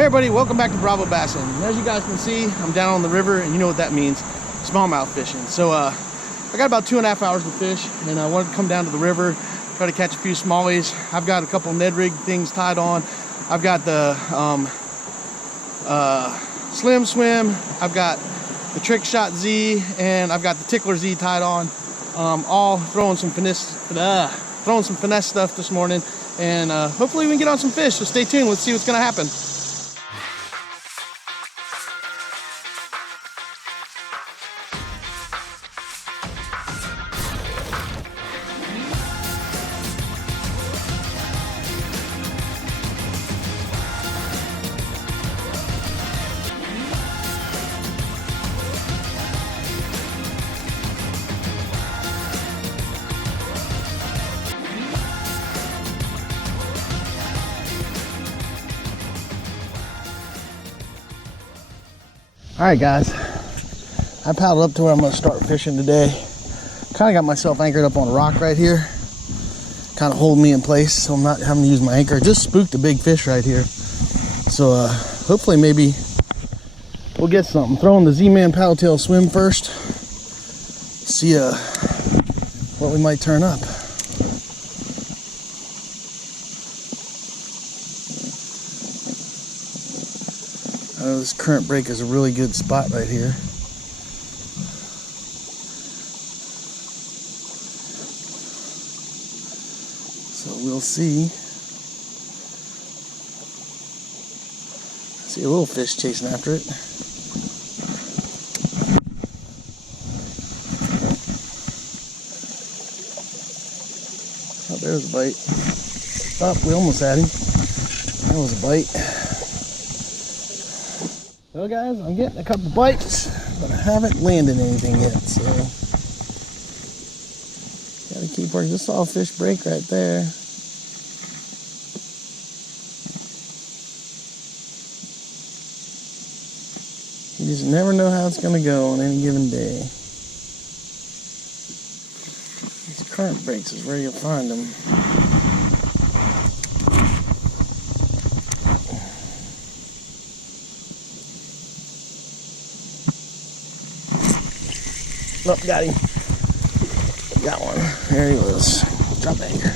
Hey everybody, welcome back to Bravo Bassing. And as you guys can see, I'm down on the river, and you know what that means, smallmouth fishing. So I got about 2.5 hours to fish, and I wanted to come down to the river, try to catch a few smallies. I've got a couple Ned rig things tied on. I've got the Slim Swim, I've got the Trickshot Z, and I've got the Tickler Z tied on. All throwing some finesse stuff this morning, and hopefully we can get on some fish. So stay tuned. Let's see what's gonna happen. All right, guys, I paddled up to where I'm gonna start fishing today. Kind of got myself anchored up on a rock right here, kind of holding me in place so I'm not having to use my anchor. Just spooked a big fish right here, so hopefully maybe we'll get something. Throwing the Zman paddle tail swim first, see what we might turn up. I know this current break is a really good spot right here. So we'll see. I see a little fish chasing after it. Oh, there's a bite. Oh, we almost had him. That was a bite. Well, guys, I'm getting a couple bites, but I haven't landed anything yet, so gotta keep working. Just saw a fish break right there. You just never know how it's gonna go on any given day. These current breaks is where you'll find them. Oh, got him. Got one. There he was. Drop anchor.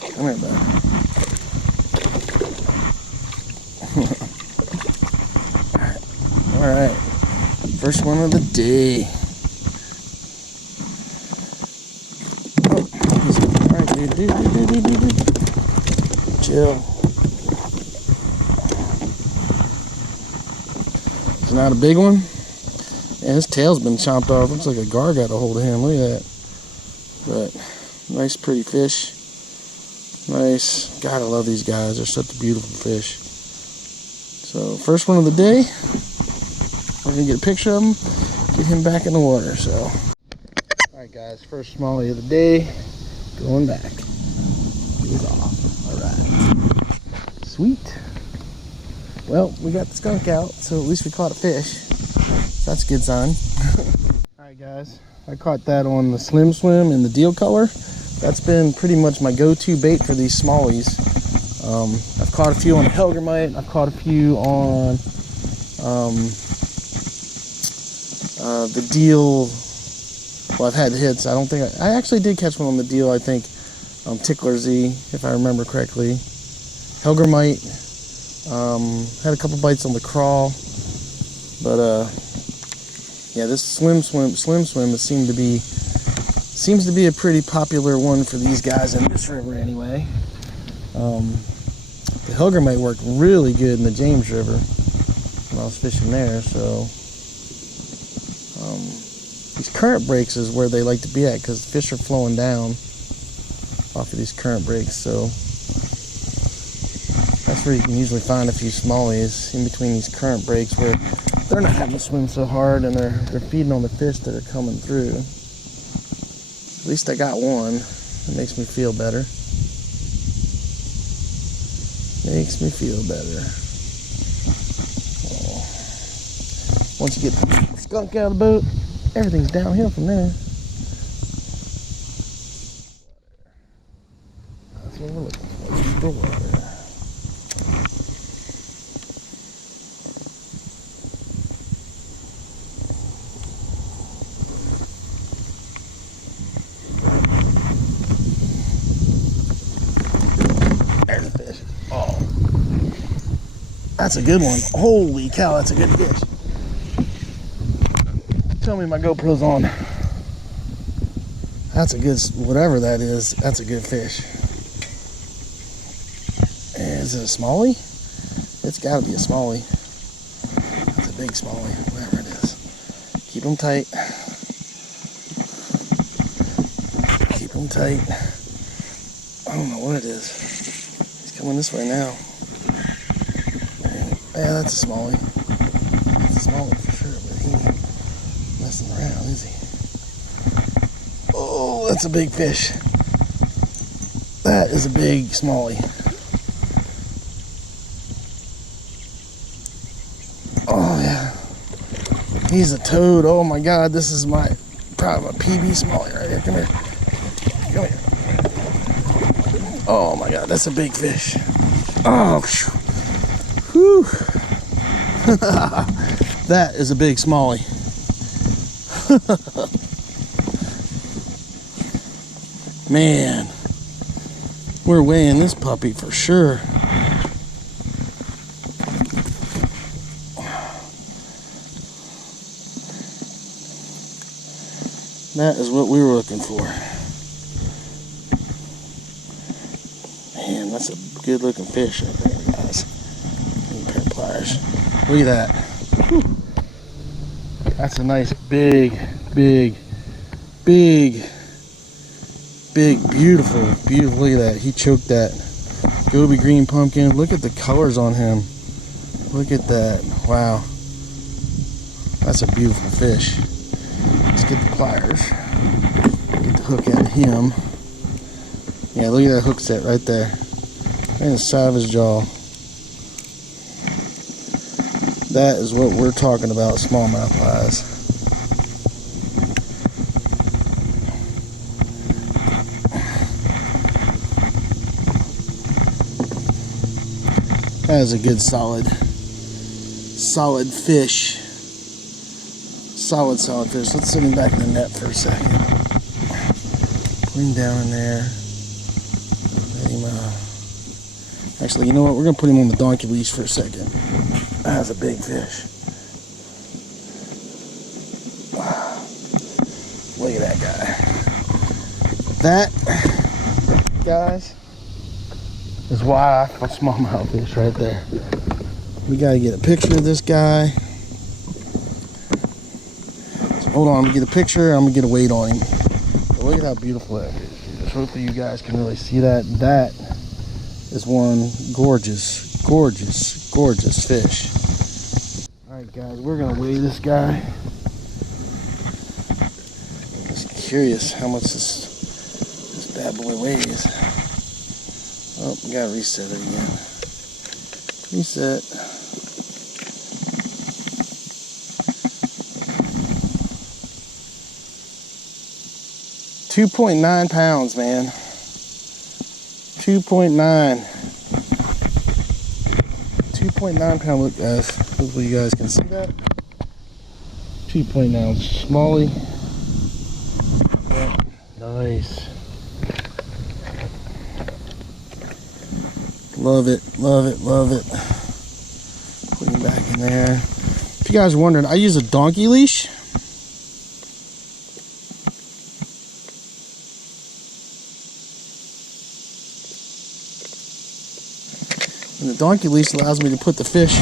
Come on. Come here, bud. Alright. First one of the day. Oh, alright, dude. Chill. It's not a big one. Yeah, his tail's been chopped off. Looks like a gar got a hold of him. Look at that. But nice, pretty fish. Nice. God, I love these guys. They're such a beautiful fish. So first one of the day. We're gonna get a picture of him. Get him back in the water. So, all right, guys. First smallie of the day. Going back. He's off. Sweet. Well, we got the skunk out, so at least we caught a fish. That's a good sign. Alright, guys, I caught that on the Slim Swim in the deal color. That's been pretty much my go-to bait for these smallies. I've caught a few on a Helgermite. I've caught a few on the deal. Well, I've had hits. I don't think I actually did catch one on the deal, I think. Tickler Z, if I remember correctly. Helgermite, had a couple bites on the crawl, but yeah, this Slim Swim seems to be a pretty popular one for these guys in this river anyway. The Helgermite worked really good in the James River when I was fishing there, so these current breaks is where they like to be at because fish are flowing down off of these current breaks, so that's where you can usually find a few smallies, in between these current breaks where they're not having to swim so hard and they're feeding on the fish that are coming through. At least I got one. It makes me feel better. Makes me feel better. Oh. Once you get the skunk out of the boat, everything's downhill from there. what we're looking for. Deeper water. There's a fish. Oh. That's a good one. Holy cow, that's a good fish. Tell me my GoPro's on. That's a good, whatever that is, that's a good fish. Is it a smallie? It's gotta be a smallie. That's a big smallie, whatever it is. Keep them tight. Keep them tight. I don't know what it is. He's coming this way now. Yeah, that's a smallie. That's a smallie for sure, but he ain't messing around, is he? Oh, that's a big fish. That is a big smallie. Oh yeah. He's a toad. Oh my god, this is probably my PB smallie right here. Come here. Come here. Oh my god, that's a big fish. Oh, whew. That is a big smallie. Man, we're weighing this puppy for sure. That is what we were looking for. Man, that's a good looking fish right there, guys. Need a pair of pliers. Look at that. Whew. That's a nice big, beautiful. Look at that. He choked that goby green pumpkin. Look at the colors on him. Look at that. Wow. That's a beautiful fish. Let's get the pliers. Get the hook out of him. Yeah, look at that hook set right there. And the side of his jaw. That is what we're talking about, smallmouth wise. That is a good solid fish. Solid fish. Let's sit him back in the net for a second. Put him down in there. Let him, actually, you know what? We're going to put him on the donkey leash for a second. That's a big fish. Wow. Look at that guy. That, guys, is why I call smallmouth fish right there. We got to get a picture of this guy. So hold on, I'm going to get a picture. I'm going to get a weight on him. But look at how beautiful that is. Hopefully you guys can really see that. That is one gorgeous fish. Alright guys, we're going to weigh this guy. Just curious how much this bad boy weighs. Oh, we gotta reset it again. Reset. $2.9 pounds, man. 2.9 pound. Look, guys. Hopefully you guys can see that. 2.9 smallie. Yeah, nice. Love it. Put him back in there. If you guys are wondering, I use a donkey leash. And the donkey leash allows me to put the fish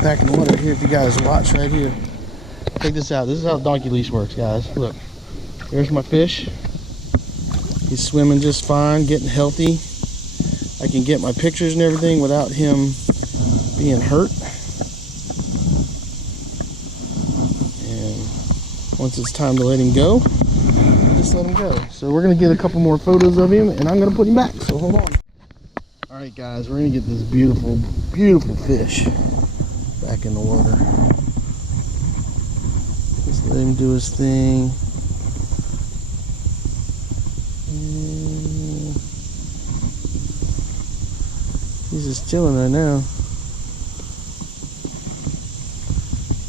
back in the water. Here, if you guys watch right here. Check this out. This is how the donkey leash works, guys. Look. There's my fish. He's swimming just fine, getting healthy. I can get my pictures and everything without him being hurt. And once it's time to let him go, just let him go. So we're gonna get a couple more photos of him and I'm gonna put him back, so hold on. All right guys, we're gonna get this beautiful fish back in the water. Just let him do his thing. He's just chilling right now.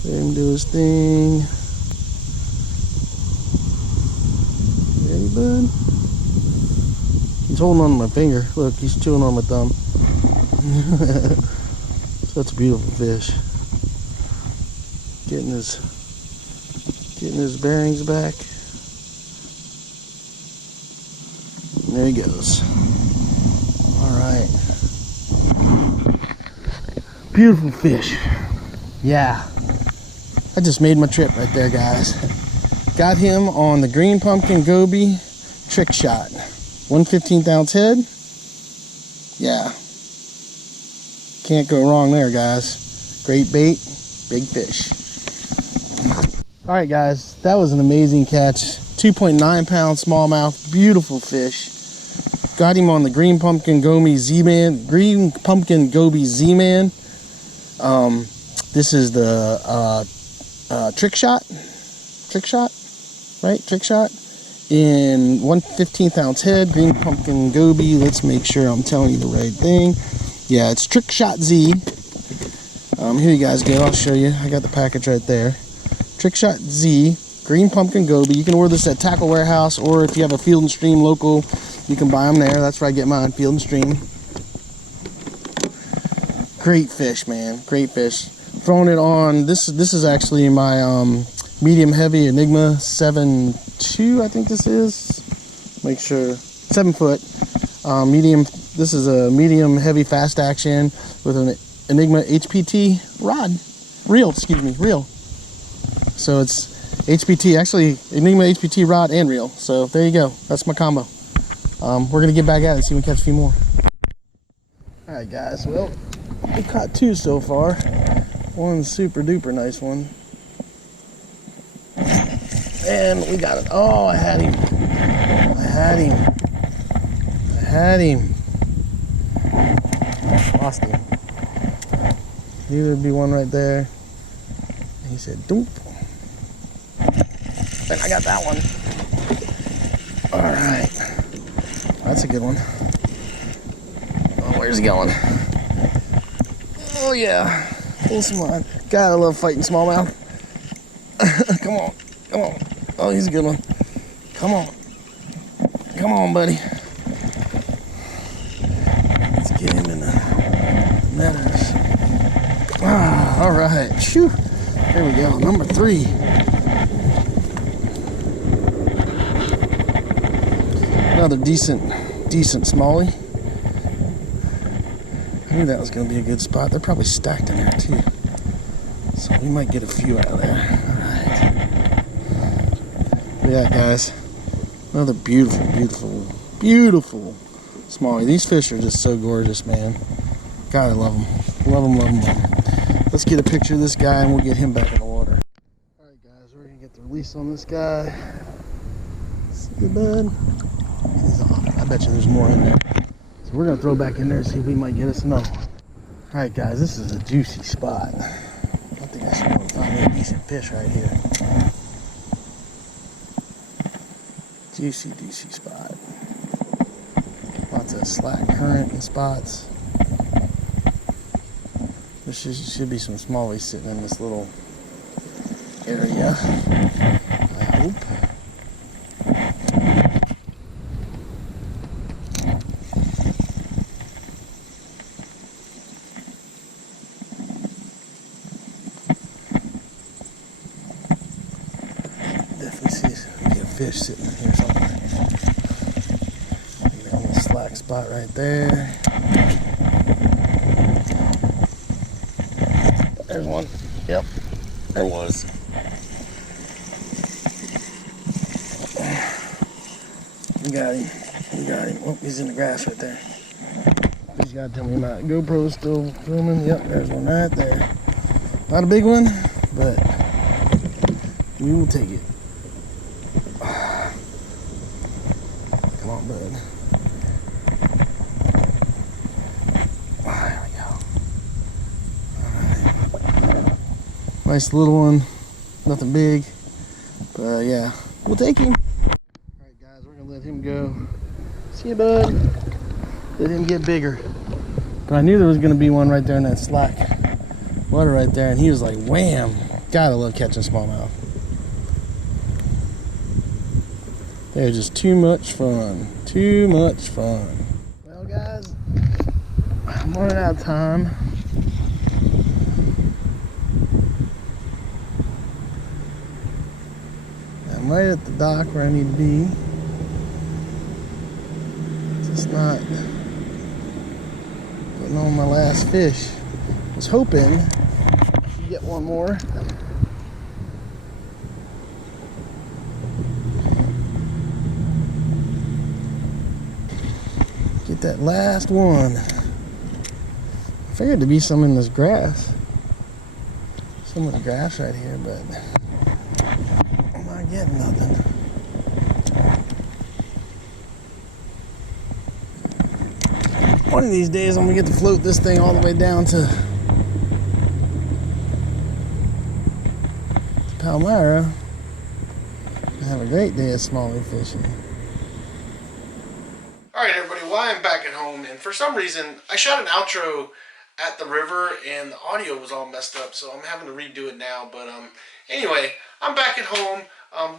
Let him do his thing. Ready, bud? He's holding on to my finger. Look, he's chewing on my thumb. Such a beautiful fish. Getting his bearings back. And there he goes. All right. Beautiful fish. Yeah. I just made my trip right there, guys. Got him on the green pumpkin goby Trickshot. 1/15 ounce head. Yeah. Can't go wrong there, guys. Great bait, big fish. All right, guys, that was an amazing catch. 2.9 pound smallmouth, beautiful fish. Got him on the green pumpkin goby Z-Man. Green pumpkin goby Z-Man. This is the Trickshot, right? Trickshot in 1/15 ounce head, green pumpkin goby. Let's make sure I'm telling you the right thing. Yeah, it's Trickshot Z. Here you guys go. I'll show you. I got the package right there. Trickshot Z, green pumpkin goby. You can order this at Tackle Warehouse, or if you have a Field and Stream local, you can buy them there. That's where I get mine, Field and Stream. Great fish, man. Great fish. Throwing it on. This is actually my medium heavy Enigma 7.2. I think this is. Make sure 7 foot. Medium. This is a medium heavy fast action with an Enigma HPT rod. Reel. So it's HPT, actually Enigma HPT rod and reel. So there you go. That's my combo. We're gonna get back at it and see if we can catch a few more. All right, guys. Well, we caught 2 so far. One super duper nice one. And we got it. Oh, I had him. Lost him. Knew there'd be one right there. And he said, doop. And I got that one. All right. That's a good one. Oh, where's he going? Oh, yeah. Full Zman. God, I love fighting smallmouth. Come on. Oh, he's a good one. Come on, buddy. Let's get him in the netters. Ah, all right. Shoo. There we go. Number 3. Another decent smallie. I knew that was going to be a good spot. They're probably stacked in there too, so we might get a few out of there. All right. Yeah, guys. Another beautiful smallie. These fish are just so gorgeous, man. God, I love them. Love them. Let's get a picture of this guy and we'll get him back in the water. All right, guys. We're going to get the release on this guy. See you, bud. He's off. I bet you there's more in there. So we're going to throw back in there and see if we might get us another one. All right, guys. This is a juicy spot. I think I should go find me a decent fish right here. Juicy spot. Lots of slack current and spots. There should be some smallies sitting in this little area, I hope. Definitely see a fish sitting in here somewhere. Look at that little slack spot right there. There's one. Yep, there was. We got him. Oh, he's in the grass right there. He's got to tell me about GoPro's still filming. Yep, there's one right there. Not a big one, but we will take it. Come on, bud. There we go. Alright. Nice little one. Nothing big. But yeah, we'll take him. Alright, guys, we're going to let him go. See you, bud. Let him get bigger. But I knew there was going to be one right there in that slack water right there, and he was like, wham. Gotta love catching smallmouth. They're just too much fun. Too much fun. Well, guys, I'm running out of time. I'm right at the dock where I need to be. Just not putting on my last fish. I was hoping to get one more. Get that last one. I figured to be some in this grass. Some of the grass right here, but I'm not getting nothing. One of these days I'm gonna get to float this thing all the way down to Palmyra and have a great day of smallie fishing. Alright everybody, well I'm back at home, and for some reason I shot an outro at the river and the audio was all messed up, so I'm having to redo it now. But anyway, I'm back at home.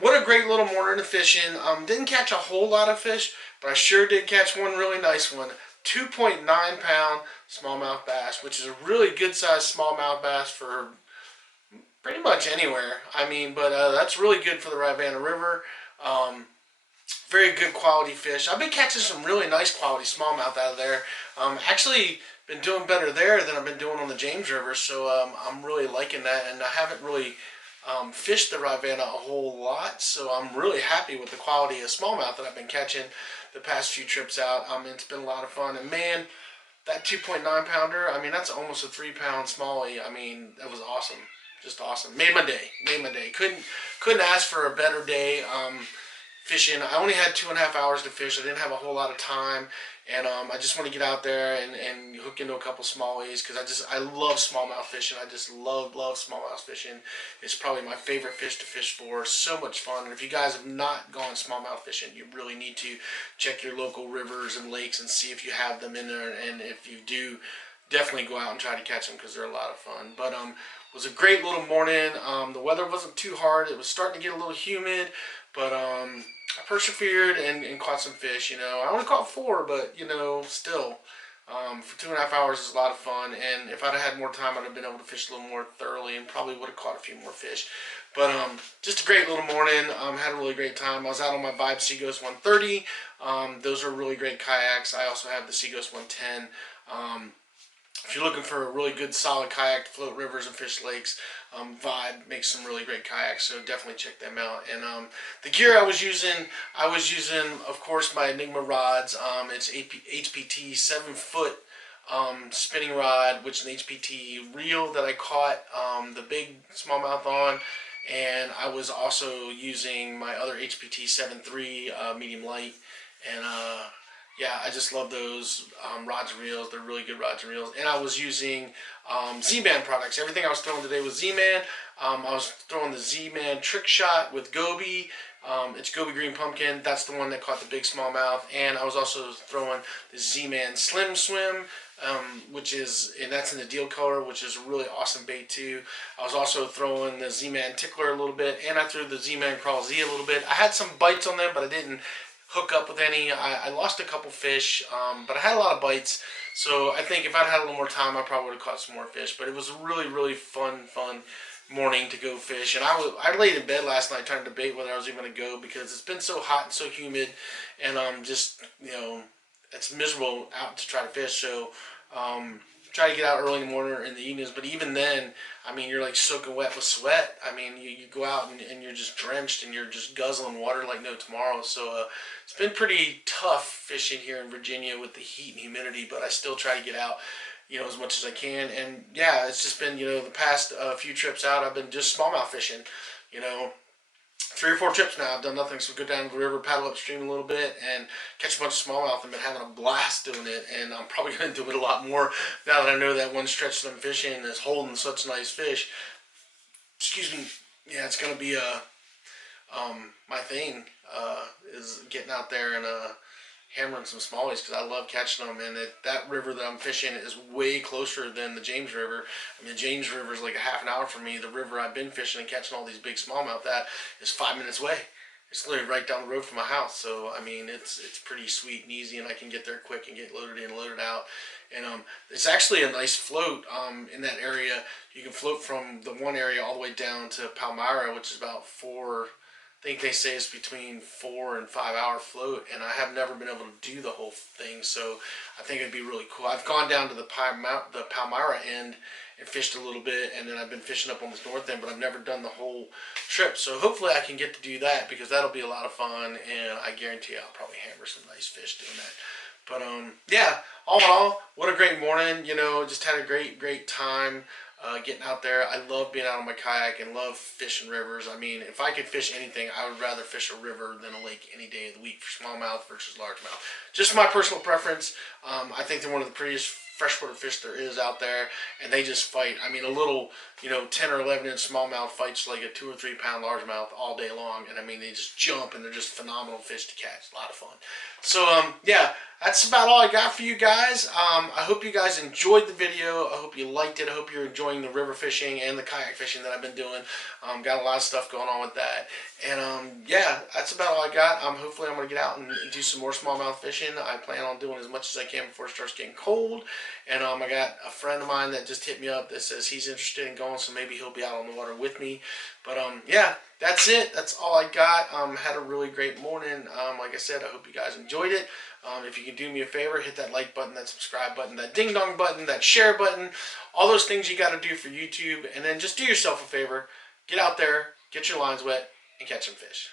What a great little morning of fishing. Didn't catch a whole lot of fish, but I sure did catch one really nice one. 2.9 pound smallmouth bass, which is a really good sized smallmouth bass for pretty much anywhere. I mean, but that's really good for the Rivanna River. Very good quality fish. I've been catching some really nice quality smallmouth out of there. Actually been doing better there than I've been doing on the James River, so I'm really liking that, and I haven't really fished the Rivanna a whole lot, so I'm really happy with the quality of smallmouth that I've been catching the past few trips out. It's been a lot of fun, and man, that 2.9 pounder, I mean, that's almost a 3 pound smallie. I mean, that was awesome. Just awesome. Made my day. Made my day. Couldn't ask for a better day. Fishing. I only had 2.5 hours to fish. I didn't have a whole lot of time, and I just want to get out there and hook into a couple smallies, because I love smallmouth fishing. I just love smallmouth fishing. It's probably my favorite fish to fish for. So much fun. And if you guys have not gone smallmouth fishing, you really need to check your local rivers and lakes and see if you have them in there. And if you do, definitely go out and try to catch them, because they're a lot of fun. But it was a great little morning. The weather wasn't too hard. It was starting to get a little humid, but I persevered and caught some fish. You know, I only caught 4, but you know, still, for 2.5 hours is a lot of fun. And if I'd have had more time, I'd have been able to fish a little more thoroughly and probably would have caught a few more fish. But just a great little morning. Had a really great time. I was out on my Vibe Seaghost 130. Those are really great kayaks. I also have the Seaghost 110. If you're looking for a really good solid kayak to float rivers and fish lakes, Vibe makes some really great kayaks, so definitely check them out. And the gear I was using, of course, my Enigma rods. It's HPT 7-foot spinning rod, which is an HPT reel that I caught the big smallmouth on. And I was also using my other HPT 7.3 medium light. And yeah, I just love those rods and reels. They're really good rods and reels. And I was using Zman products. Everything I was throwing today was Zman. I was throwing the Zman Trickshot with goby. It's goby green pumpkin. That's the one that caught the big smallmouth. And I was also throwing the Zman Slim Swim, and that's in the deal color, which is a really awesome bait too. I was also throwing the Zman Tickler a little bit, and I threw the Zman Crawl Z a little bit. I had some bites on them, but I didn't hook up with any. I lost a couple fish, but I had a lot of bites. So I think if I'd had a little more time, I probably would have caught some more fish. But it was a really fun morning to go fish. And I laid in bed last night trying to debate whether I was even going to go, because it's been so hot and so humid, and just, you know, it's miserable out to try to fish. So try to get out early in the morning or in the evenings. But even then, I mean, you're like soaking wet with sweat. I mean, you go out and you're just drenched and you're just guzzling water like no tomorrow. So it's been pretty tough fishing here in Virginia with the heat and humidity, but I still try to get out, you know, as much as I can. And yeah, it's just been, you know, the past few trips out, I've been just smallmouth fishing, you know. 3 or 4 trips now, I've done nothing, so go down to the river, paddle upstream a little bit, and catch a bunch of smallmouth. I've been having a blast doing it, and I'm probably going to do it a lot more now that I know that one stretch that I'm fishing is holding such nice fish. Excuse me. Yeah, it's going to be my thing, is getting out there and hammering some smallies because I love catching them. And that river that I'm fishing is way closer than the James River. I mean, the James River is like a half an hour from me. The river I've been fishing and catching all these big smallmouth at is 5 minutes away. It's literally right down the road from my house. So I mean, it's pretty sweet and easy, and I can get there quick and get loaded in, loaded out. And it's actually a nice float in that area. You can float from the one area all the way down to Palmyra, which is about I think they say it's between 4 and 5 hour float, and I have never been able to do the whole thing, so I think it'd be really cool. I've gone down to the Palmyra end and fished a little bit, and then I've been fishing up on this north end, but I've never done the whole trip. So hopefully I can get to do that because that'll be a lot of fun, and I guarantee I'll probably hammer some nice fish doing that. But yeah, all in all, what a great morning. You know, just had a great time getting out there. I love being out on my kayak and love fishing rivers. I mean, if I could fish anything, I would rather fish a river than a lake any day of the week for smallmouth versus largemouth. Just my personal preference. I think they're one of the prettiest freshwater fish there is out there, and they just fight. I mean, a little, 10 or 11 inch smallmouth fights like a 2 or 3 pound largemouth all day long, and I mean, they just jump, and they're just phenomenal fish to catch. A lot of fun. So, yeah, that's about all I got for you guys. I hope you guys enjoyed the video. I hope you liked it. I hope you're enjoying the river fishing and the kayak fishing that I've been doing. Got a lot of stuff going on with that. And yeah, that's about all I got. Hopefully I'm going to get out and do some more smallmouth fishing. I plan on doing as much as I can before it starts getting cold. And I got a friend of mine that just hit me up that says he's interested in going, so maybe he'll be out on the water with me. But yeah, that's it. That's all I got. Had a really great morning. Like I said, I hope you guys enjoyed it. If you can do me a favor, hit that like button, that subscribe button, that ding dong button, that share button, all those things you got to do for YouTube. And then just do yourself a favor. Get out there, get your lines wet, and catch some fish.